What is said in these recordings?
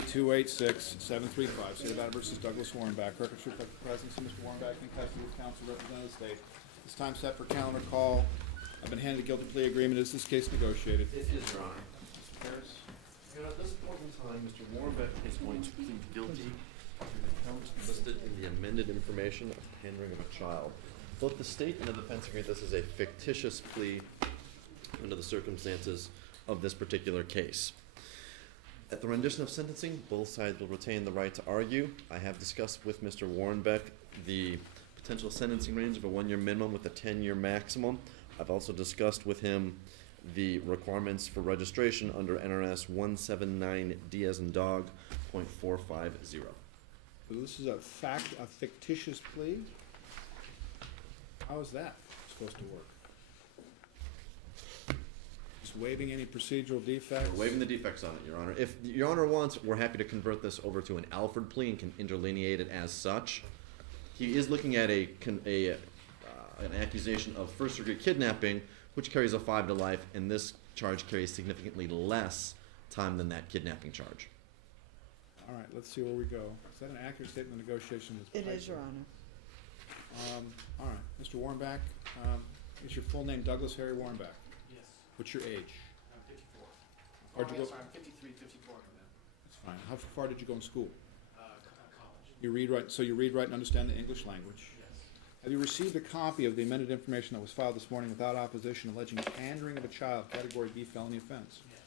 286-735, State of Nevada versus Douglas Warrenback. Record should reflect the presence of Mr. Warrenback in custody with counsel representing the state. This time set for calendar call. I've been handed a guilty plea agreement. Is this case negotiated? It is, Your Honor. Mr. Harris? At this point in time, Mr. Warrenbeck is going to plead guilty to the counts listed in the amended information of pandering of a child. Both the state and the defense agree this is a fictitious plea under the circumstances of this particular case. At the rendition of sentencing, both sides will retain the right to argue. I have discussed with Mr. Warrenbeck the potential sentencing range of a 1-year minimum with a 10-year maximum. I've also discussed with him the requirements for registration under NRS 179D as in dog, .450. So this is a fictitious plea? How is that supposed to work? Just waiving any procedural defects? We're waiving the defects on it, Your Honor. If Your Honor wants, we're happy to convert this over to an Alford plea and can interlineate it as such. He is looking at an accusation of first-degree kidnapping, which carries a 5 to life, and this charge carries significantly less time than that kidnapping charge. All right, let's see where we go. Is that an accurate statement of negotiation? It is, Your Honor. All right, Mr. Warrenback, is your full name Douglas Harry Warrenback? Yes, What's your age? I'm 54. Where'd you go? Sorry, I'm 53, 54 on that. That's fine. How far did you go in school? College. You read, write, so you read, write, and understand the English language. Yes. Have you received a copy of the amended information that was filed this morning without opposition alleging pandering of a child, category B felony offense? Yes.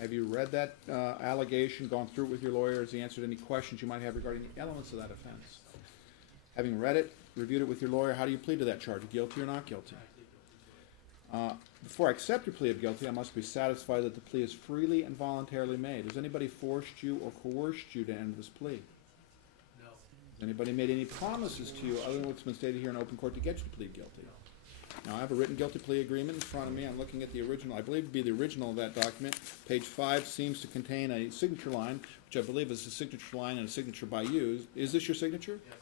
Have you read that allegation, gone through it with your lawyer? Has he answered any questions you might have regarding the elements of that offense? Having read it, reviewed it with your lawyer, how do you plead to that charge? Guilty or not guilty? Before I accept your plea of guilty, I must be satisfied that the plea is freely and voluntarily made. Has anybody forced you or coerced you to end this plea? No. Has anybody made any promises to you other than what's been stated here in open court to get you to plead guilty? Now, I have a written guilty plea agreement in front of me. I'm looking at the original. I believe to be the original of that document. Page 5 seems to contain a signature line, which I believe is a signature line and a signature by you. Is this your signature? Yes.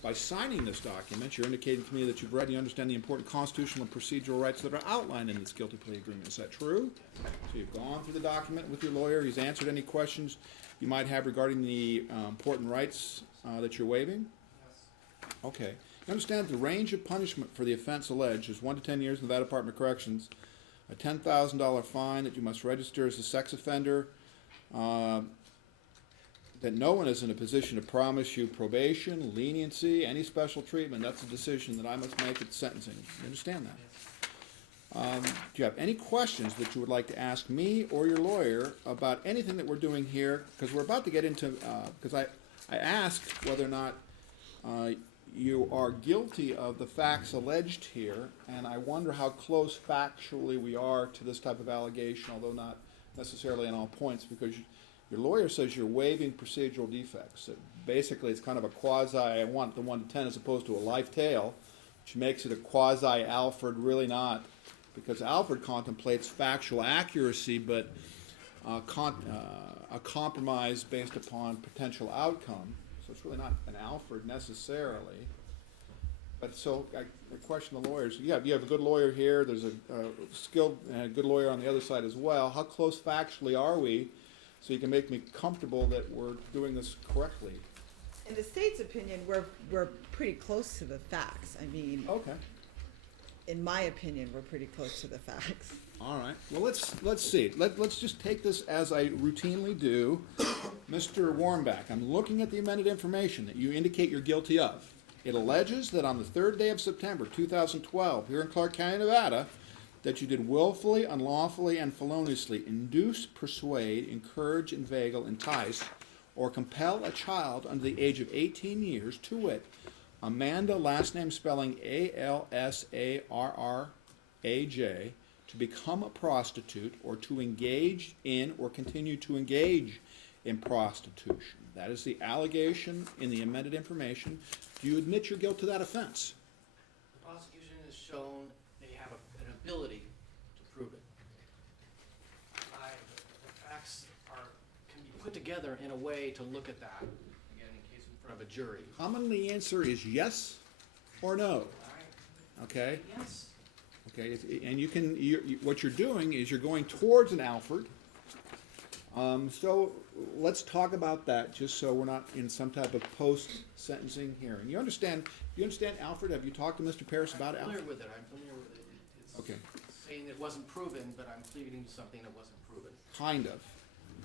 By signing this document, you're indicating to me that you've read and you understand the important constitutional and procedural rights that are outlined in this guilty plea agreement. Is that true? So you've gone through the document with your lawyer. He's answered any questions you might have regarding the important rights that you're waiving? Yes. Okay. You understand the range of punishment for the offense alleged is 1 to 10 years in the Nevada Department of Corrections, a $10,000 fine that you must register as a sex offender, that no one is in a position to promise you probation, leniency, any special treatment. That's a decision that I must make at sentencing. You understand that? Do you have any questions that you would like to ask me or your lawyer about anything that we're doing here? Because we're about to get into, because I asked whether or not you are guilty of the facts alleged here, and I wonder how close factually we are to this type of allegation, although not necessarily on all points, because your lawyer says you're waiving procedural defects. Basically, it's kind of a quasi, I want the 1 to 10 as opposed to a life tale, which makes it a quasi-Alford, really not, because Alford contemplates factual accuracy, but a compromise based upon potential outcome. So it's really not an Alford necessarily. But so I question the lawyers. You have a good lawyer here. There's a skilled and a good lawyer on the other side as well. How close factually are we so you can make me comfortable that we're doing this correctly? In the state's opinion, we're pretty close to the facts. I mean, Okay. in my opinion, we're pretty close to the facts. All right. Well, let's see. Let's just take this as I routinely do. Mr. Warrenback, I'm looking at the amended information that you indicate you're guilty of. It alleges that on the 3rd day of September 2012, here in Clark County, Nevada, that you did willfully, unlawfully, and feloniously induce, persuade, encourage, inveigle, entice, or compel a child under the age of 18 years, to wit, Amanda, last name spelling A-L-S-A-R-R-A-J, to become a prostitute or to engage in or continue to engage in prostitution. That is the allegation in the amended information. Do you admit your guilt to that offense? The prosecution has shown they have an ability to prove it. The facts can be put together in a way to look at that, again, in case in front of a jury. Commonly the answer is yes or no. All right. Okay? Yes. Okay, and what you're doing is you're going towards an Alford. So let's talk about that, just so we're not in some type of post-sentencing hearing. You understand, Alfred? Have you talked to Mr. Parris about I'm Alfred? familiar with it, I'm familiar with it. It's Okay. saying it wasn't proven, but I'm pleading something that wasn't proven. Kind of.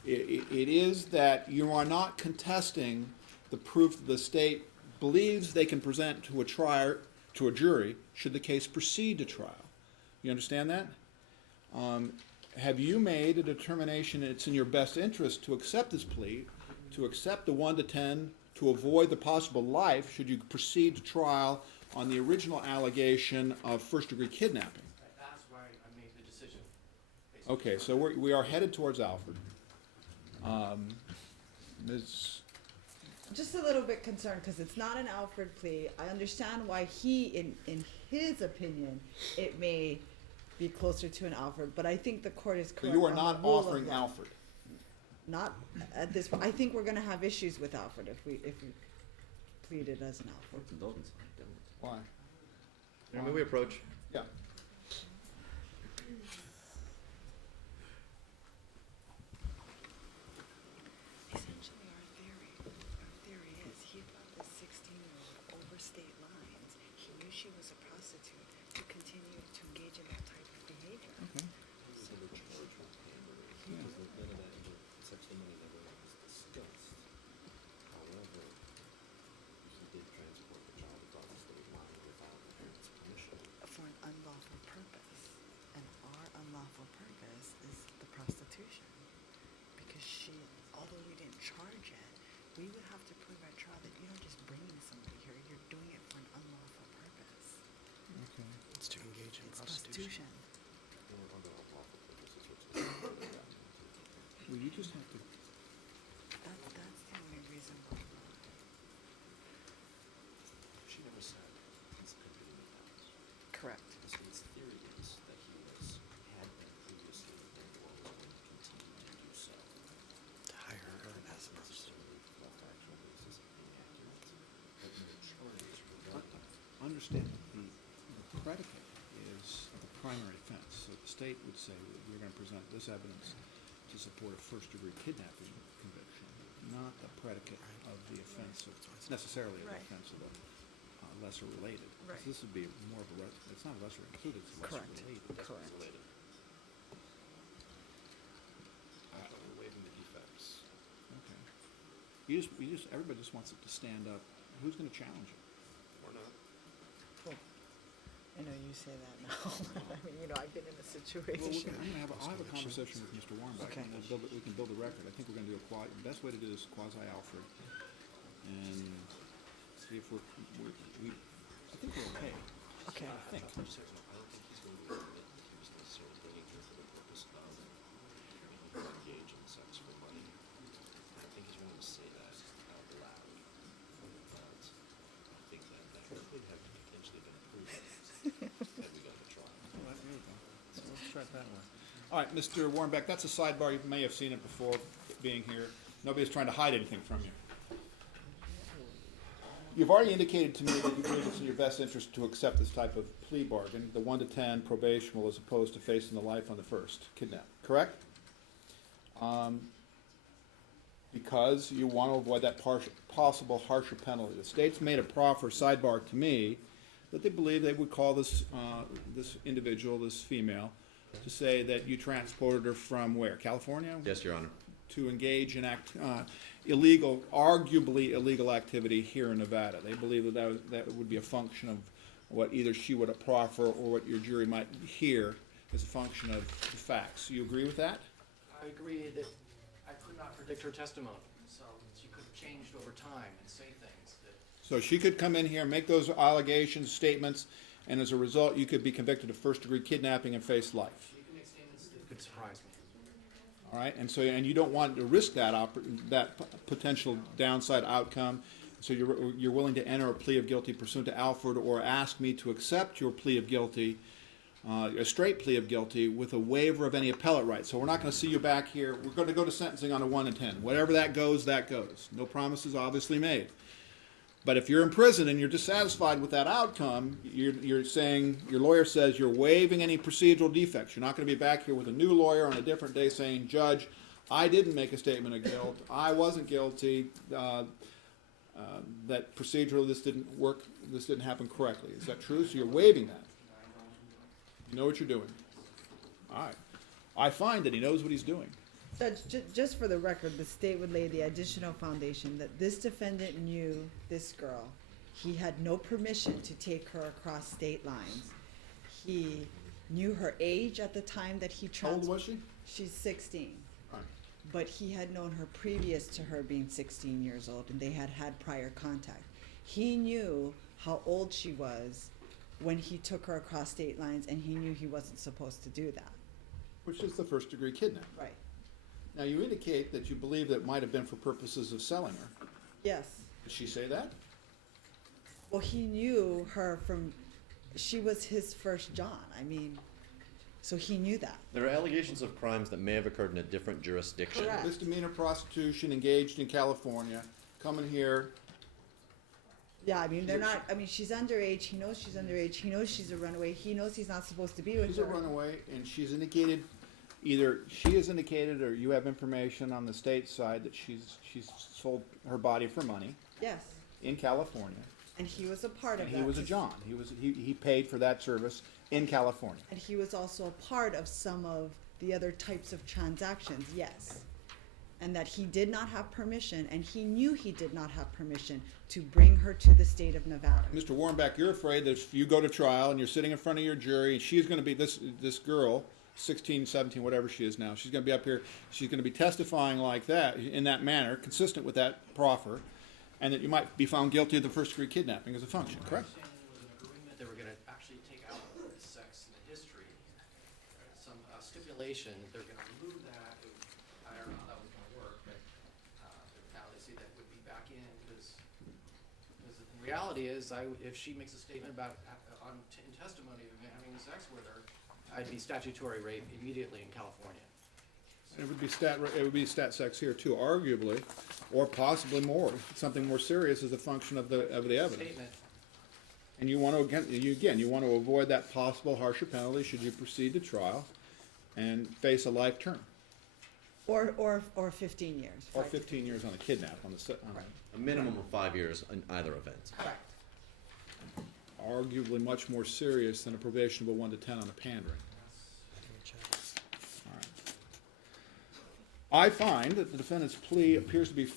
It is that you are not contesting the proof the state believes they can present to a jury, should the case proceed to trial. You understand that? Have you made a determination that it's in your best interest to accept this plea, to accept the 1 to 10, to avoid the possible life should you proceed to trial on the original allegation of first-degree kidnapping? That's why I made the decision. basically. Okay, so we are headed towards Alfred. Ms. Just a little bit concerned, because it's not an Alfred plea. I understand why he, in his opinion, it may be closer to an Alfred, but I think the court is So correct you are on not the rule of offering law. Alfred? Not at this point. I think we're gonna have issues with Alfred if we pleaded as an Alfred. Why? May we approach? Yeah. Essentially, our theory is he thought this 16-year-old over state lines. He knew she was a prostitute to continue to engage in that type of behavior. Okay. For an unlawful purpose. And our unlawful purpose is the prostitution. Because although we didn't charge it, we would have to prove at trial that you're not just bringing somebody here, you're doing it for an unlawful purpose. Okay. It's to engage in It's prostitution. Well, you just have to. That's the only reason why. She never said he's committing the offense. Correct. The state's theory is that he had been previously or will continue to do so. To hire her as a prostitute. Not factual basis inaccurate, but no charges regarding Understand that the predicate is the primary offense. So the state would say that you're going to present this evidence to support a first-degree kidnapping conviction, not the predicate of the offense, necessarily of the Right. offense of the lesser related. Right. This would be more of a, it's not a lesser included, it's a lesser Correct. related. Correct. related. I thought we were waiving the defects. Okay. Everybody just wants it to stand up. Who's going to challenge it? Or not. I know you say that now. I mean, I've been in a Well, I'll have a conversation with Mr. Warrenbeck, Okay. and we can build a record. I think we're gonna do the best way to do this is quasi-Alfred, and see if I think we're okay. Okay. I think. I don't think he's going to admit that he was necessarily bringing her for the purpose of engage in sex for money. I don't think he's willing to say that out loud. But I think that could have potentially been proven had we gone to trial. Well, there you go. So let's try it that way. All right, Mr. Warrenbeck, that's a sidebar. You may have seen it before being here. Nobody's trying to hide anything from you. You've already indicated to me that you believe it's in your best interest to accept this type of plea bargain, the 1 to 10 probational as opposed to facing the life on the first kidnap, correct? Because you want to avoid that possible harsher penalty. The state's made a proffer sidebar to me that they believe they would call this individual, this female, to say that you transported her from where? California? Yes, Your Honor. To engage in illegal, arguably illegal activity here in Nevada. They believe that would be a function of what either she would proffer or what your jury might hear as a function of the facts. You agree with that? I agree that I could not predict her testimony, so she could have changed over time and say things that. So she could come in here, make those allegations, statements, and as a result, you could be convicted of first-degree kidnapping and face life. She can make statements that could surprise me. All right, and you don't want to risk that potential downside outcome, so you're willing to enter a plea of guilty pursuant to Alford, or ask me to accept your plea of guilty, a straight plea of guilty, with a waiver of any appellate rights. So we're not going to see you back here. We're going to go to sentencing on a 1 to 10. Whatever that goes, that goes. No promises obviously made. But if you're in prison and you're dissatisfied with that outcome, you're saying, your lawyer says you're waiving any procedural defects. You're not going to be back here with a new lawyer on a different day saying, Judge, I didn't make a statement of guilt, I wasn't guilty, that procedurally this didn't work, this didn't happen correctly. Is that true? So you're waiving that. You know what you're doing. All right. I find that he knows what he's doing. Judge, just for the record, the state would lay the additional foundation that this defendant knew this girl. He had no permission to take her across state lines. He knew her age at the time that he How old was she? She's 16. All right. But he had known her previous to her being 16 years old, and they had had prior contact. He knew how old she was when he took her across state lines, and he knew he wasn't supposed to do that. Which is the first-degree kidnapping. Right. Now, you indicate that you believe that it might have been for purposes of selling her. Yes. Did she say that? Well, he knew her from, she was his first John. I mean, so he knew that. There are allegations of crimes that may have occurred in a different jurisdiction. Correct. Misdemeanor prostitution engaged in California, coming here. Yeah, I mean, they're not, I mean, she's underage. He knows she's underage. He knows she's a runaway. He knows he's not supposed to be with She's her. a runaway, and she's indicated, either she has indicated or you have information on the state side that she's sold her body for money Yes. in California. And he was a part And of he that. was a John. He paid for that service in California. And he was also a part of some of the other types of transactions, yes. And that he did not have permission, and he knew he did not have permission to bring her to the state of Nevada. Mr. Warrenbeck, you're afraid that if you go to trial and you're sitting in front of your jury, and she's going to be this girl, 16, 17, whatever she is now, she's going to be up here, she's going to be testifying like that, in that manner, consistent with that proffer, and that you might be found guilty of the first-degree kidnapping as a function, correct? My understanding was an agreement they were gonna actually take out the sex and the history, some stipulation, they're gonna remove that. I don't know how that was gonna work, but now they see that would be back in, because the reality is, if she makes a statement about, in testimony of having sex with her, I'd be statutory rape immediately in California. And it would be stat sex here too, arguably, or possibly more, something more serious as a function of the evidence. Statement. And you want to avoid that possible harsher penalty should you proceed to trial and face a life term. Or 15 years. Or 5 15 years on a kidnap, on the A minimum of 5 years in either event. Correct. arguably much more serious than a probation of a 1 to 10 on a pandering. I find that the defendant's plea appears to be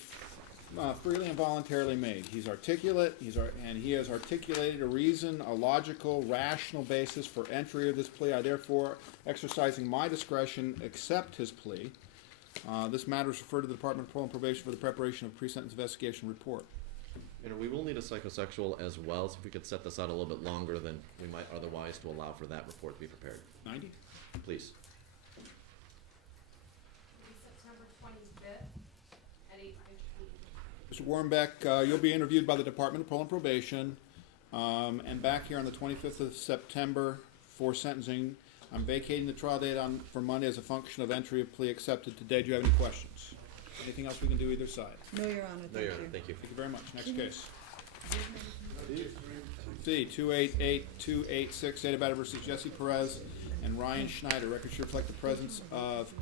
freely and voluntarily made. He's articulate, and he has articulated a reason, a logical, rational basis for entry of this plea. I therefore, exercising my discretion, accept his plea. This matter is referred to the Department of Parole and Probation for the preparation of a pre-sentence investigation report. We will need a psychosexual as well, so if we could set this out a little bit longer than we might otherwise to allow for that report to be prepared. 90? Please. September 25th at 8:15. Mr. Warrenbeck, you'll be interviewed by the Department of Parole and Probation, and back here on the 25th of September for sentencing. I'm vacating the trial date for Monday as a function of entry of plea accepted today. Do you have any questions? Anything else we can do either side? No, Your Honor, No, thank Your Honor, you. thank you. Thank you very much. Next case. C, 288286, State of Nevada versus Jesse Perez and Ryan Schneider. Record should reflect the presence of